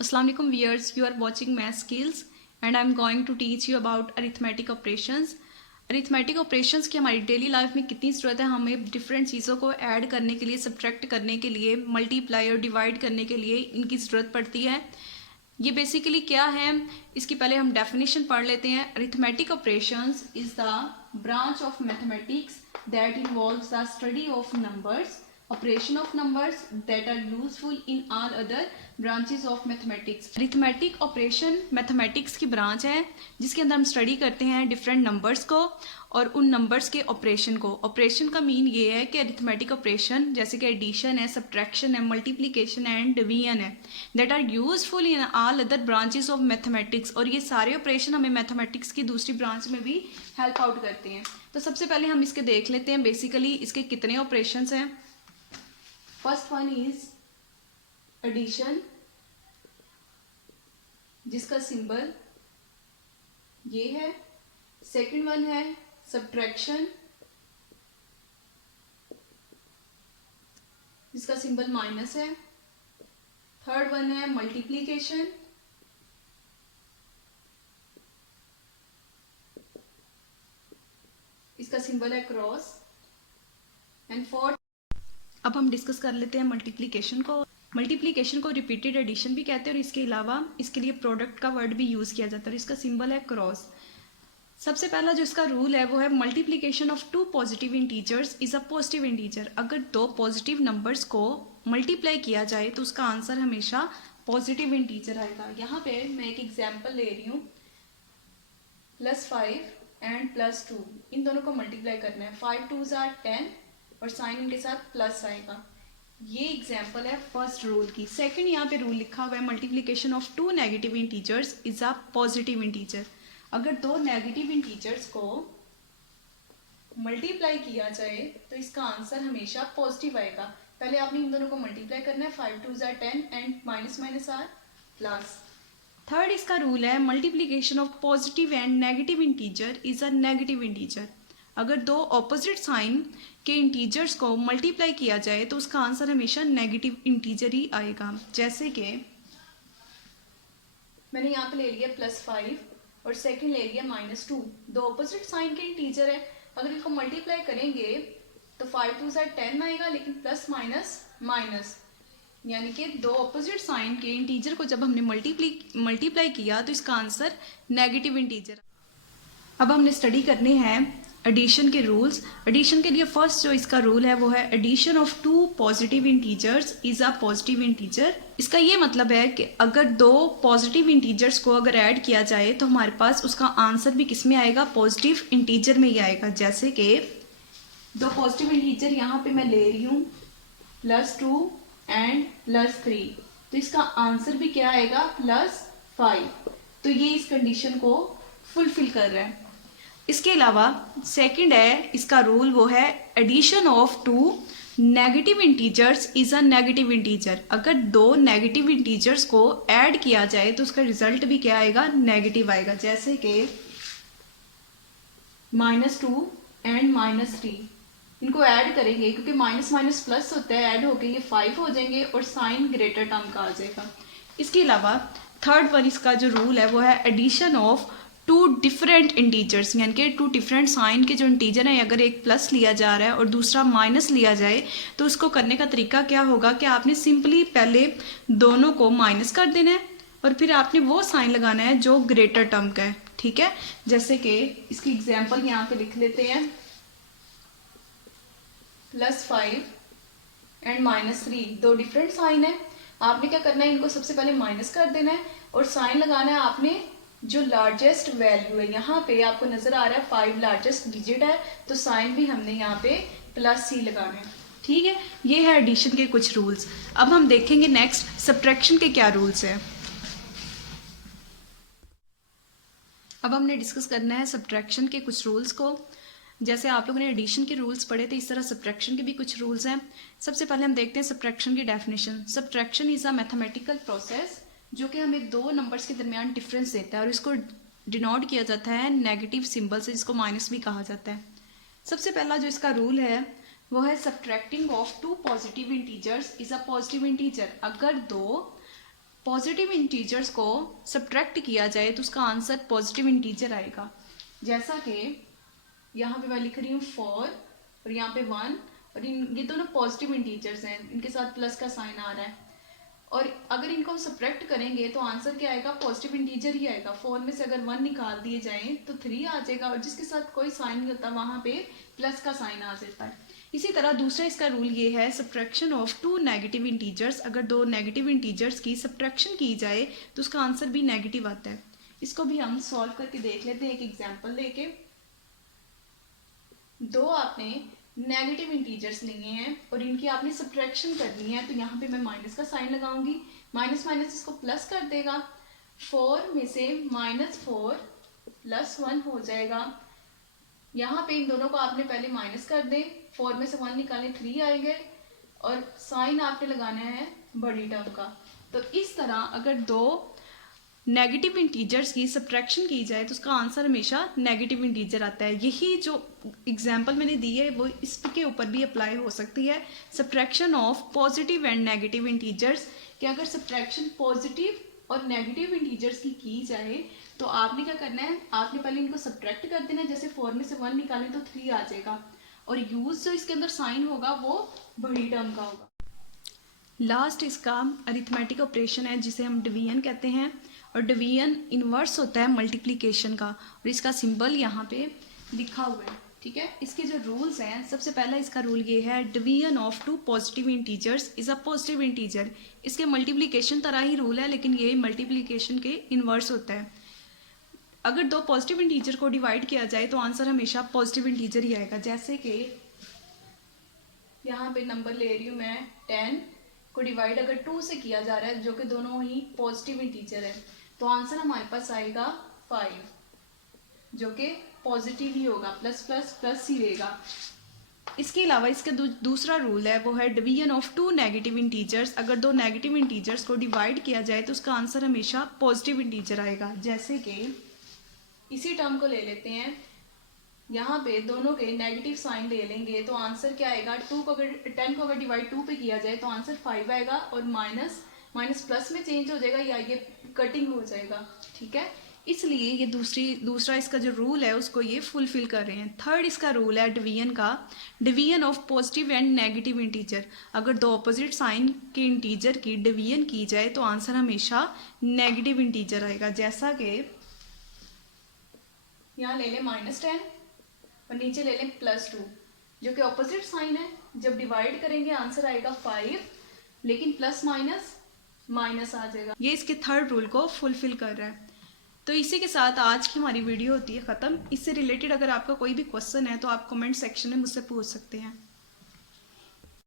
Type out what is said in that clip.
Assalamu alaikum viewers, you are watching Math Skills and I am going to teach you about arithmetic operations. Arithmetic operations की हमारी daily life में कितनी ज़रूरत है, हमें different चीज़ों को ऐड करने के लिए, सब्ट्रैक्ट करने के लिए, मल्टीप्लाई और डिवाइड करने के लिए इनकी ज़रूरत पड़ती है। ये बेसिकली क्या है, इसकी पहले हम डेफिनेशन पढ़ लेते हैं। Arithmetic operations is the branch of mathematics that involves the study of numbers, operation of numbers that are useful in all other branches of mathematics. Arithmetic operation mathematics की ब्रांच है जिसके अंदर हम स्टडी करते हैं डिफरेंट नंबर्स को और उन नंबर्स के ऑपरेशन को। ऑपरेशन का मीन ये है कि अरिथमेटिक ऑपरेशन जैसे कि एडिशन है, सब्ट्रैक्शन है, मल्टीप्लिकेशन एंड डिवीजन है, that are useful in all other branches of mathematics. और ये सारे ऑपरेशन हमें मैथमेटिक्स की दूसरी ब्रांच में भी हेल्प आउट करते हैं। तो सबसे पहले हम इसके देख लेते हैं बेसिकली इसके कितने ऑपरेशन हैं। फर्स्ट वन इज एडिशन, जिसका सिंबल ये है। सेकंड वन है सब्ट्रैक्शन, जिसका सिंबल माइनस है। थर्ड वन है मल्टीप्लिकेशन, इसका सिंबल है क्रॉस। एंड फोर्थ, अब हम डिस्कस कर लेते हैं मल्टीप्लिकेशन को। मल्टीप्लिकेशन को रिपीटेड एडिशन भी कहते हैं और इसके अलावा इसके लिए प्रोडक्ट का वर्ड भी यूज़ किया जाता है और इसका सिंबल है क्रॉस। सबसे पहला जो इसका रूल है वो है multiplication of two positive integers is a positive integer. अगर दो पॉजिटिव नंबर्स को मल्टीप्लाई किया जाए तो उसका आंसर हमेशा पॉजिटिव इंटीजर आएगा। यहाँ पे मैं एक एग्जाम्पल ले रही हूँ, +5 एंड +2, इन दोनों को मल्टीप्लाई करना है। 5 2s are 10 और साइन इनके साथ प्लस आएगा। ये एग्जाम्पल है फर्स्ट रूल की। सेकंड यहाँ पे रूल लिखा हुआ है multiplication of two negative integers is a positive integer. अगर दो नेगेटिव इंटीजर्स को मल्टीप्लाई किया जाए तो इसका आंसर हमेशा पॉजिटिव आएगा। पहले आपने इन दोनों को मल्टीप्लाई करना है। 5 2s are 10 and minus minus are plus. Third इसका रूल है multiplication of positive and negative integer is a negative integer. अगर दो ऑपोजिट साइन के इंटीजर्स को मल्टीप्लाई किया जाए तो उसका आंसर हमेशा नेगेटिव इंटीजर ही आएगा। जैसे कि मैंने यहाँ पे ले लिया +5 और सेकंड ले लिया -2। दो ऑपोजिट साइन के इंटीजर है, अगर इनको मल्टीप्लाई करेंगे तो 5 2s are 10 आएगा, लेकिन प्लस माइनस माइनस, यानी कि दो ऑपोजिट साइन के इंटीजर को जब हमने मल्टीप्लाई किया तो इसका आंसर नेगेटिव इंटीजर। अब हमने स्टडी करने हैं एडिशन के रूल्स। एडिशन के लिए फर्स्ट जो इसका रूल है वो है addition of two positive integers is a positive integer. इसका ये मतलब है कि अगर दो पॉजिटिव इंटीजर्स को अगर ऐड किया जाए तो हमारे पास उसका आंसर भी किस में आएगा, पॉजिटिव इंटीजर में ही आएगा। जैसे कि दो पॉजिटिव इंटीजर यहाँ पे मैं ले रही हूँ +2 एंड +3, तो इसका आंसर भी क्या आएगा +5। तो ये इस कंडीशन को फुलफिल कर रहा है। इसके अलावा सेकंड है इसका रूल वो है addition of two negative integers is a negative integer. अगर दो नेगेटिव इंटीजर्स को ऐड किया जाए तो उसका रिजल्ट भी क्या आएगा, नेगेटिव आएगा। जैसे कि -2 एंड -3, इनको ऐड करेंगे क्योंकि माइनस माइनस प्लस होता है, ऐड होके ये 5 हो जाएंगे और साइन ग्रेटर टर्म का आ जाएगा। इसके अलावा थर्ड वन इसका जो रूल है वो है addition of two different integers, यानी कि टू डिफरेंट साइन के जो इंटीजर हैं, अगर एक प्लस लिया जा रहा है और दूसरा माइनस लिया जाए तो उसको करने का तरीका क्या होगा कि आपने सिंपली पहले दोनों को माइनस कर देना है और फिर आपने वो साइन लगाना है जो ग्रेटर टर्म का है। ठीक है, जैसे कि इसकी एग्जाम्पल यहाँ पे लिख लेते हैं, +5 एंड -3, दो डिफरेंट साइन है। आपने क्या करना है, इनको सबसे पहले माइनस कर देना है और साइन लगाना है आपने जो लार्जेस्ट वैल्यू है। यहाँ पे आपको नजर आ रहा है 5 लार्जेस्ट डिजिट है, तो साइन भी हमने यहाँ पे +C लगाना है। ठीक है, ये है एडिशन के कुछ रूल्स। अब हम देखेंगे नेक्स्ट सब्ट्रैक्शन के क्या रूल्स हैं। अब हमने डिस्कस करना है सब्ट्रैक्शन के कुछ रूल्स को। जैसे आप लोगों ने एडिशन के रूल्स पढ़े थे, इस तरह सब्ट्रैक्शन के भी कुछ रूल्स हैं। सबसे पहले हम देखते हैं सब्ट्रैक्शन की definition. Subtraction is a mathematical process जो कि हमें दो नंबर्स के दरमियान डिफरेंस देता है और इसको डिनोट किया जाता है नेगेटिव सिंबल से, जिसको माइनस भी कहा जाता है। सबसे पहला जो इसका रूल है वो है subtracting of two positive integers is a positive integer. अगर दो पॉजिटिव इंटीजर्स को सब्ट्रैक्ट किया जाए तो उसका आंसर पॉजिटिव इंटीजर आएगा। जैसा कि यहाँ पे मैं लिख रही हूँ 4 और यहाँ पे 1 और ये दोनों पॉजिटिव इंटीजर्स हैं, इनके साथ प्लस का साइन आ रहा है और अगर इनको हम सब्ट्रैक्ट करेंगे तो आंसर क्या आएगा, पॉजिटिव इंटीजर ही आएगा। 4 में से अगर 1 निकाल दिए जाएं तो 3 आ जाएगा और जिसके साथ कोई साइन नहीं होता वहाँ पे प्लस का साइन आ जाता है। इसी तरह दूसरा इसका रूल ये है, सब्ट्रैक्शन ऑफ 2 नेगेटिव इंटीजर्स, अगर 2 नेगेटिव इंटीजर्स की सब्ट्रैक्शन की जाए तो उसका आंसर भी नेगेटिव आता है। इसको भी हम सॉल्व करके देख लेते हैं एक एग्जाम्पल लेके। 2 आपने नेगेटिव इंटीजर्स लिए हैं और इनकी आपने सब्ट्रैक्शन करनी है, तो यहाँ पे मैं माइनस का साइन लगाऊंगी, माइनस माइनस इसको प्लस कर देगा। 4 में से -4 + 1 हो जाएगा। यहाँ पे इन दोनों को आपने पहले माइनस कर दें, 4 में से 1 निकालें 3 आएंगे और साइन आपने लगाना है बड़ी टर्म का। तो इस तरह अगर 2 नेगेटिव इंटीजर्स की सब्ट्रैक्शन की जाए तो उसका आंसर हमेशा नेगेटिव इंटीजर आता है। यही जो एग्जांपल मैंने दी है वो इसके ऊपर भी अप्लाई हो सकती है। Subtraction of positive and negative integers, कि अगर सब्ट्रैक्शन पॉजिटिव और नेगेटिव इंटीजर्स की जाए तो आपने क्या करना है, आपने पहले इनको सब्ट्रैक्ट कर देना है। जैसे 4 में से 1 निकालें तो 3 आ जाएगा और यूज जो इसके अंदर साइन होगा वो बड़ी टर्म का होगा। लास्ट इसका अरिथमेटिक ऑपरेशन है जिसे हम डिवीजन कहते हैं और डिवीजन इन्वर्स होता है मल्टीप्लिकेशन का और इसका सिंबल यहाँ पे लिखा हुआ है। ठीक है, इसके जो रूल्स हैं, सबसे पहला इसका रूल ये है, division of 2 positive integers is a positive integer. इसके मल्टीप्लिकेशन तरह ही रूल है लेकिन ये मल्टीप्लिकेशन के इन्वर्स होता है। अगर 2 पॉजिटिव इंटीजर को डिवाइड किया जाए तो आंसर हमेशा पॉजिटिव इंटीजर ही आएगा। जैसे कि यहाँ पे नंबर ले रही हूँ मैं 10 को डिवाइड अगर 2 से किया जा रहा है जो कि दोनों ही पॉजिटिव इंटीजर है तो आंसर हमारे पास आएगा 5 जो कि पॉजिटिव ही होगा, प्लस प्लस प्लस ही रहेगा। इसके अलावा इसका दूसरा रूल है वो है डिवीजन ऑफ 2 नेगेटिव इंटीजर्स। अगर 2 नेगेटिव इंटीजर्स को डिवाइड किया जाए तो उसका आंसर हमेशा पॉजिटिव इंटीजर आएगा। जैसे कि इसी टर्म को ले लेते हैं, यहाँ पे दोनों के नेगेटिव साइन ले लेंगे तो आंसर क्या आएगा, 10 को अगर डिवाइड 2 पे किया जाए तो आंसर 5 आएगा और माइनस माइनस प्लस में चेंज हो जाएगा या ये कटिंग हो जाएगा। ठीक है, इसलिए ये दूसरा इसका जो रूल है उसको ये फुलफिल कर रहे हैं। थर्ड इसका रूल है डिवीजन का, division of positive and negative integer. अगर 2 ऑपोजिट साइन के इंटीजर की डिवीजन की जाए तो आंसर हमेशा नेगेटिव इंटीजर आएगा। जैसा कि यहाँ ले लें -10 और नीचे ले लें +2 जो कि ऑपोजिट साइन है। जब डिवाइड करेंगे आंसर आएगा 5 लेकिन प्लस माइनस माइनस आ जाएगा। ये इसके थर्ड रूल को फुलफिल कर रहा है। तो इसी के साथ आज की हमारी वीडियो होती है ख़त्म। इससे रिलेटेड अगर आपका कोई भी क्वेश्चन है तो आप कमेंट सेक्शन में मुझसे पूछ सकते हैं।